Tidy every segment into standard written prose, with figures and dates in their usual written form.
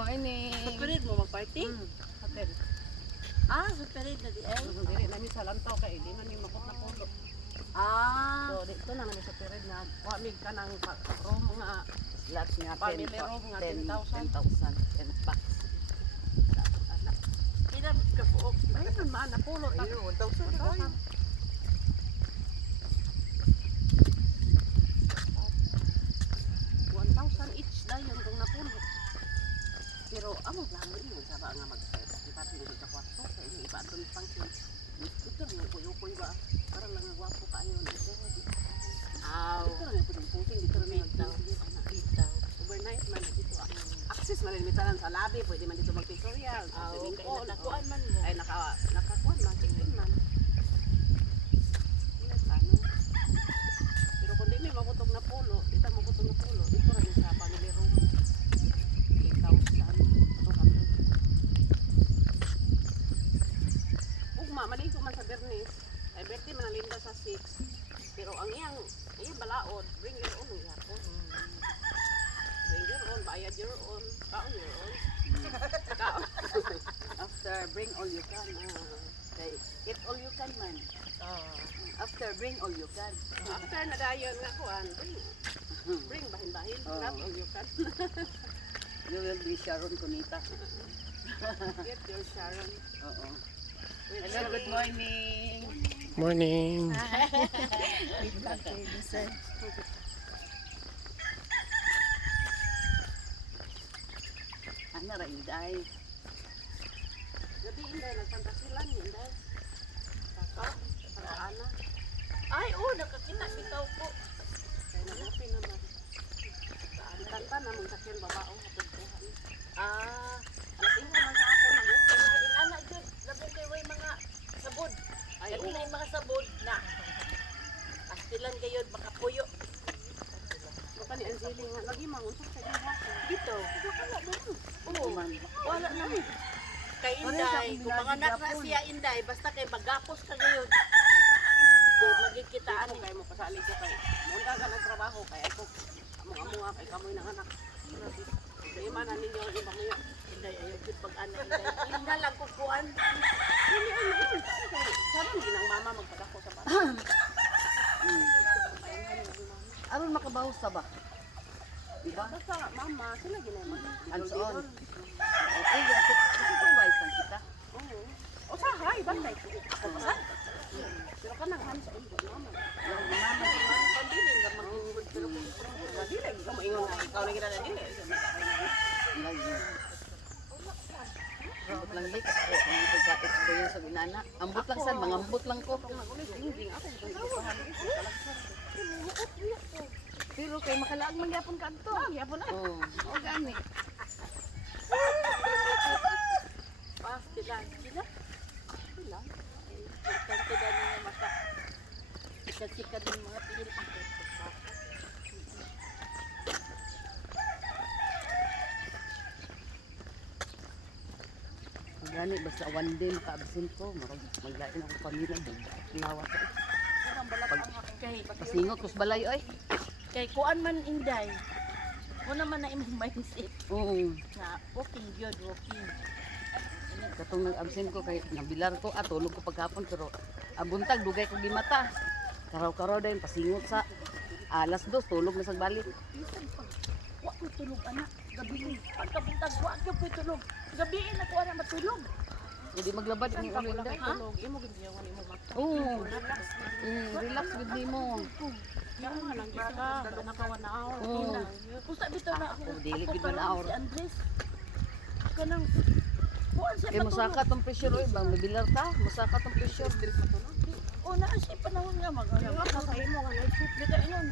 morning. Sa period mo mag-party? Hotel. Sa period na di ay. Dili namin sa lantaw kay di man mi makot na pulo. So dito na namin sa period na wamig ka ng room nga Lots nga family room nga 10,000. 10 packs. Pila ka po. Ayun man na pulo ta. Ayun, 1,000 na tayo. 1,000 each dayon kung napulo. Pero amo lang mo sa ba nga mag-set. Iba tingin sa kwarto kay iba doon function. Ito nga kuyo-kuyo ba para lang nga gwapo kayo nito. Ito nga puting-puting dito na Bitaw. overnight man dito. Access man limitanan sa lobby, pwede man dito mag-tutorial. Okay, nakuan man mo. Ay nakakuan man tingin man. Ano? Pero kung di may makutog na pulo, dito makutog na pulo, dito rin sa family room. 8,200. Ugma, maligo man sa Bernice. Ay birthday man ang Linda sa 6. Pero ang iyang balaod, bring your own yapon. Bring your own, bayad your own, kaon your own. Kaon. After bring all you can. Okay. Eat all you can man. After bring all you can. After na dayon nga kuan, bring bahin-bahin, not all you can. You will be Sharon Cunita. Get your Sharon. Oo. With Hello, good morning. Morning. Ana ra Inday. Gabi inday nagpantasilan inday. Saka ana Ay, nakakita bitaw po. kay nagapi naman. Saan tanta na mong sakyan babao hatod kuhan. Alas 5 man sa ako na yun. Inana jud, labi kay way mga sabod. Ay Ay, na yung mga sabod na. Pastilan kayo, makapuyo. baka ni Angeline nga lagi manguntok sa iba. Dito. Oo. Man. Wala na. Kay Inday, kung mga anak na siya Inday, basta kay magapos ka ngayon. Magkikitaan Ako kay mo pasali ko kay. Mong daga ng trabaho kay ako. Amo kay kamoy ng anak. Kaya man ninyo ang ibang niya. Inday, ayaw jud pag-anak Inday. Hindi lang kukuan. Hindi ay mainit. Sabi ginang mama magpadako sa bata. Aron makabawas sa ba? Diba? Basta mama sila ginang Hands on. Okay, supervise lang kita. Oo. O sa hay bantay ko. Pero kanang hands on ko mama. Pabilin ka mag-uwag pero Dili ko maingon nga ikaw na ginana dili. Lagi. Ambot lang dik. Ang pagka-experience sa binana. Ambot lang sad, mangambot lang ko. Ding ako Pero kay makalaag man gyapon ka adto. yapon na. Oo. O gani. pastilan. Sila? Sila? Importante na niya maka sikat-sikat ng mga pil. Gani basta one day maka-absent ko, maglain ako pamilya lawa sa pasingot kus balay oy. Kay kuan man Inday. Mo naman na imong mindset Oo. na walking good, walking. Katong nag-absent ko kay nabilar ko tulog ko paghapon pero buntag dugay ko gimata. Karaw-karaw din pasingot sa alas 2 tulog na sa balik. Bisan pag wa ko tulog anak, gabi pagkabuntag wa ko tulog. Gabi na ko ana matulog. Hindi maglabad ni ulo inday. Tulog imo gindiyawan imo mata. Oo. Relax with mo. Yang nga lang ka nakawan na hour. Oo. Usa bitaw na ako. Dili gid man Ako hour. Si Andres. Kanang kuan siya Kay musaka tong pressure oy bang mabilar ta, musaka tong pressure. O na siya panahon nga mag-ano. Nga sa imo nga night shift. Bita inon.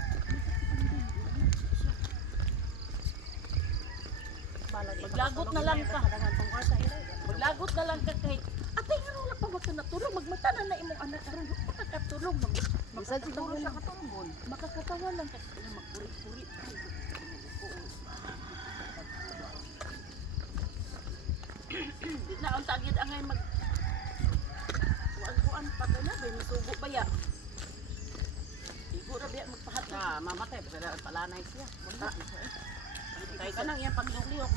Maglagot na lang ka. Maglagot na lang ka kay ate nga wala pa ba ka natulog? Magmata na imong anak karon wa pa ka katulog. Bisan siguro siya katumbon. Makakatawa lang kasi na magpuri-puri. Di na ang tagid angay mag kuan pa ba na bay masubo ba ya? Siguro biya magpahatag. Mamatay pa sila palanay siya. Kay kanang iyang paglihok